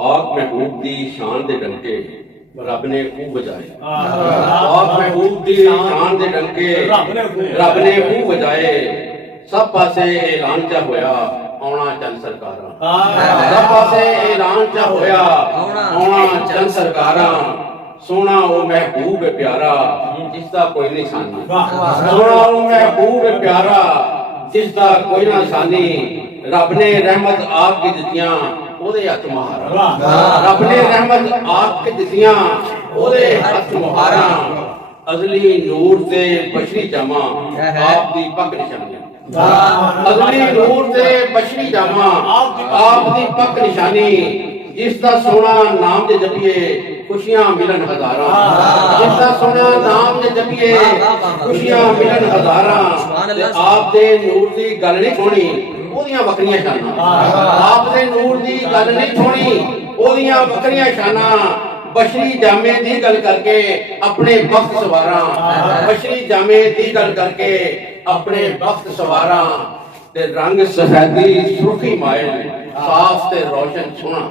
पाक महबूब दी शान दे डंके रब ने खूब बजाए। पाक महबूब दी शान दे डंके रब ने खूब बजाए। सब पासे ऐलान चा होया आउणा चल सरकारां। सब पासे ऐलान चा होया आउणा चल सरकारां। सोना ओ महबूब प्यारा जिसदा कोई निशानी। सोना ओ महबूब प्यारा जिसदा कोई निशानी। रब ने रहमत आप की दित्तियां ओदे हथ मुहारा। रब ने रहमत आप की दित्तियां ओदे हथ मुहारा। अजली नूर ते बशरी जमा आप दी पग निशानी। अजली नूर ते बशरी जमा आप दी पग निशानी। जिसदा सोना नाम दे जपिए खुशियां मिलन हजारां। जिसदा सोना नाम दे जपिए खुशियां मिलन हजारां। आप दे नूर दी गल नहीं सुनी ओदियां बकरियां शानां। आप दे नूर दी गल नहीं सुनी ओदियां बकरियां शानां। बशरी जामे दी गल करके अपने वक्त सवारां। बशरी जामे दी गल करके अपने वक्त सवारां। ते रंग सफेदी सुर्खी मायल साफ ते रोशन सोना।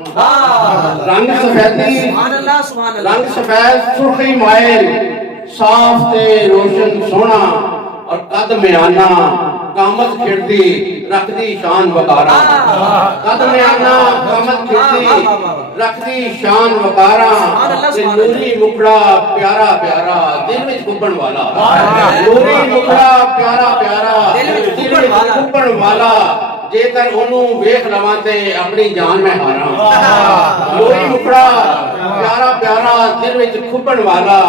रंग सफेदी रंग सफेद सुर्खी मायल साफ ते रोशन सोना। और कद म्याना कामत खिड़दी रखदी शान वकारा। कद म्याना कामत खिड़दी रखदी शान वकारा। ते नूरी मुखड़ा प्यारा प्यारा दिल विच खुबण वाला। नूरी मुखड़ा प्यारा प्यारा दिल विच खुबण वाला। जेकर ओनू वेख लवां ते अपनी जान मैं हारां। नूरी मुखड़ा प्यारा प्यारा दिल विच खुबण वाला।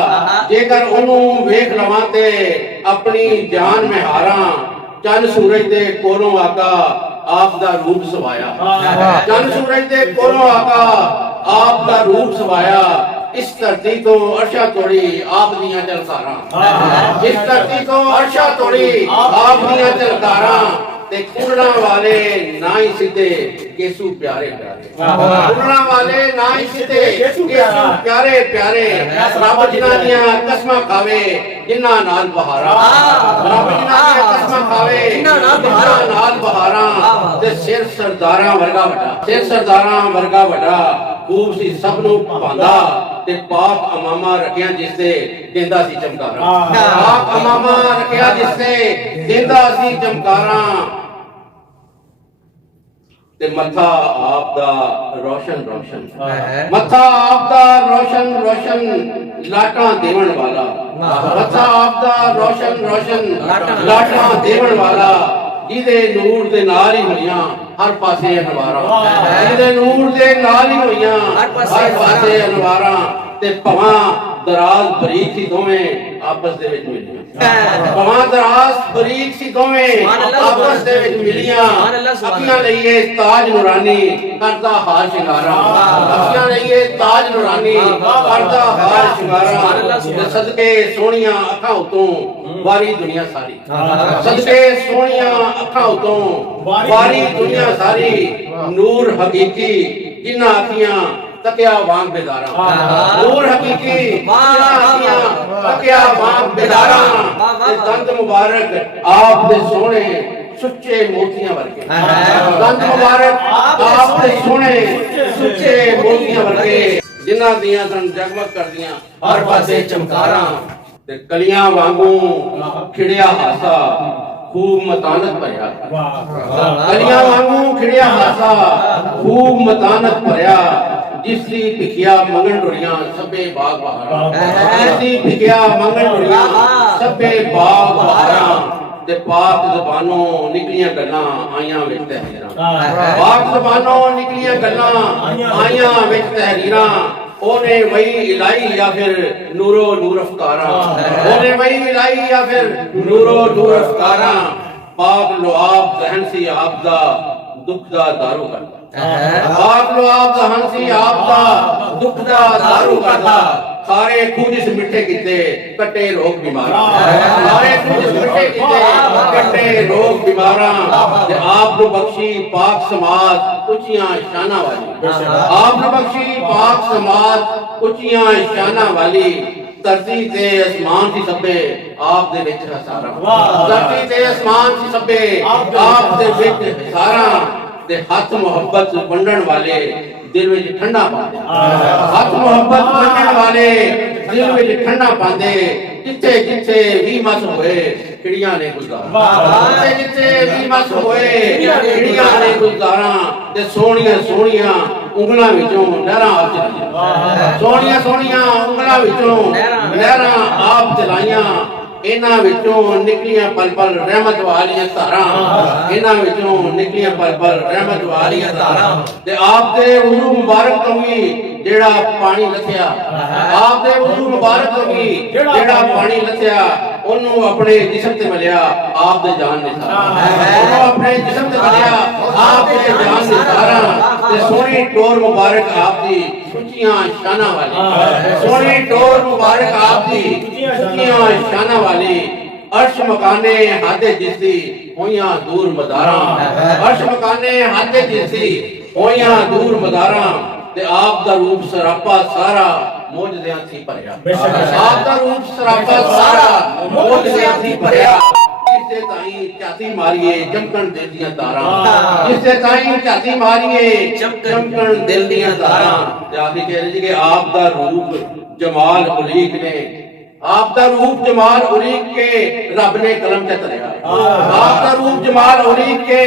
जेकर ओनू वेख लवां ते अपनी जान मैं हारां। चंद सूरज दे कोलों आका आप दा रूप सवाया। चंद सूरज दे कोलों आका आप दा रूप सवाया। इस धरती तो अर्शा तोड़ी आप दियां झलकारां। इस धरती तो अर्शा तोड़ी आप दियां झलकारां। ते कुड़ना वाले ना ही सीधे केसू प्यारे प्यारे। कुड़ना वाले ना ही सीधे केसू प्यारे प्यारे। रब जिन्हां दियां कसमां खावे जिन्हां नाल बहारां। रब जिन्हां दियां कसमां खावे जिन्हां नाल बहारां। ते सिर सरदारां वर्गा वड्डा सिर सरदारां वर्गा वड्डा। खूब सी सब नूं भांदा ते पाक अमामा रखिया जिसते देंदा सी चमकारां। पाक अमामा रखिया जिसते देंदा सी चमकारां। ते मथा आप दा रोशन रोशन मथा आप दा रोशन रोशन लाटां देवण वाला। मथा आप दा रोशन रोशन लाटां देवण वाला। जिदे नूर दे नाल ही होइयां हर पासे अनवारां। जिदे नूर दे नाल ही होइयां हर पासे अनवारां। ते भवां दराज बरीक सी दोवें आपस दे विच मिलियां। भवां दराज बरीक सी दोवें आपस दे विच मिलियां। अखियां लईए ताज नूरानी करदा हार शिंगारां। अखियां लईए ताज नूरानी करदा हार शिंगारां। ते सदके सोहणियां अखां उतों वारी दुनिया सारी। सदके सोहणियां अखां उतों वारी दुनिया सारी। नूर हकीकी जिन्हां अखियां तकिया वांग बेदारा। नूर हकीकी जिन्हां अखियां तकिया वांग बेदारा। ते दंद मुबारक आप दे सोहणे सुच्चे मोतियां वर्गे। दंद मुबारक आप दे सोहणे सुच्चे मोतियां वर्गे। जिन्हां दियां सन जगमग करदियां हर पासे चमकारां। ते कलियां वांगू खिड़िया हासा खूब मतानत भरिया। कलियां वांगू खिड़िया हासा खूब मतानत भरिया। जिसदी भिखिया मंगण रुड़ियां सबे बाग बहारां। जिसदी भिखिया मंगण रुड़ियां सबे बाग बहारां। ते पाक ज़बानों निकलियां गल्लां आईयां विच तहरीरां। पाक ज़बानों निकलियां गल्लां आईयां विच तहरीरां। ओने वही इलाई या फिर नूरो नूर अफकारां। ओने वही इलाई या फिर नूरो नूर अफकारां। पाक लुआब जहन सी आपदा दुख दा दारू करदा। पाक लुआब जहन सी आपदा दुख दा दारू करदा। सारे खूह जिस मिठे कीते कट्टे रोग बीमारां। सारे खूह जिस मिठे कीते कट्टे रोग बीमारां। ते आप नु बख्शी पाक समाज उच्चियां शानां वाली। आप नु बख्शी पाक समाज उच्चियां शानां वाली। धरती ते आसमान सी सबे आप दे विच हसारां। धरती ते आसमान सी सबे आप दे विच हसारां। ते हथ मुहब्बत वंडण वाले दिल में ठंडा पाते हक मोहब्बत मनने वाले दिल में ठंडा पाते जिथे जिथे भी मस होए खिड़ियां ने गुजारा जिथे जिथे भी मस होए खिड़ियां ने गुजारा ते सोहणियां सोहणियां उंगलां विचों लहरां आप चलाईयां सोहणियां सोहणियां उंगलां विचों लहरां आप चलाईयां इन्हां विचों निकलियां पल पल रहमत वालियां धारां इन्हां विचों निकलियां पल पल रहमत वालियां धारां ते आप दे वज़ू मुबारक तो भी जेड़ा पानी लथिया आप दे वज़ू मुबारक तो भी जेड़ा पानी लथिया ओनू अपने जिस्म ते मिलिया आप दे जान निसारा ओनू अपने जिस्म ते मिलिया आप दे जान निसारा ते सोहनी टोर मुबारक आप दी सुचियां शाना वाली सोहनी टोर मुबारक आप दी सुचियां शाना वाली अर्श मकाने हादे जिसी होइयां दूर मदारा अर्श मकाने हादे जिसी होइयां दूर मदारा ते आप दा रूप सरापा सारा मौजदियां थी भरिया आप दा रूप सरापा सारा मौजदियां थी भरिया जिससे ताई चाती मारिए चमकन दिल दियां तारा जिससे ताई चाती मारिए चमकन दिल दियां तारा ते आप कह रहे कि आप दा रूप जमाल उलीक ने आप दा रूप जमाल उलीक के रब ने कलम च धरिया आप दा रूप जमाल उलीक के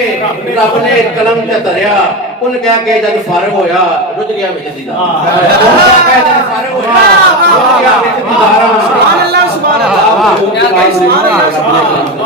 रब ने कलम च धरिया उन क्या के जब फारग होया रुझ गया विच दीदार क्या जब फारग होया रुझ गया विच दीदार सुभान अल्लाह सुभान अल्लाह क्या सुभान अल्लाह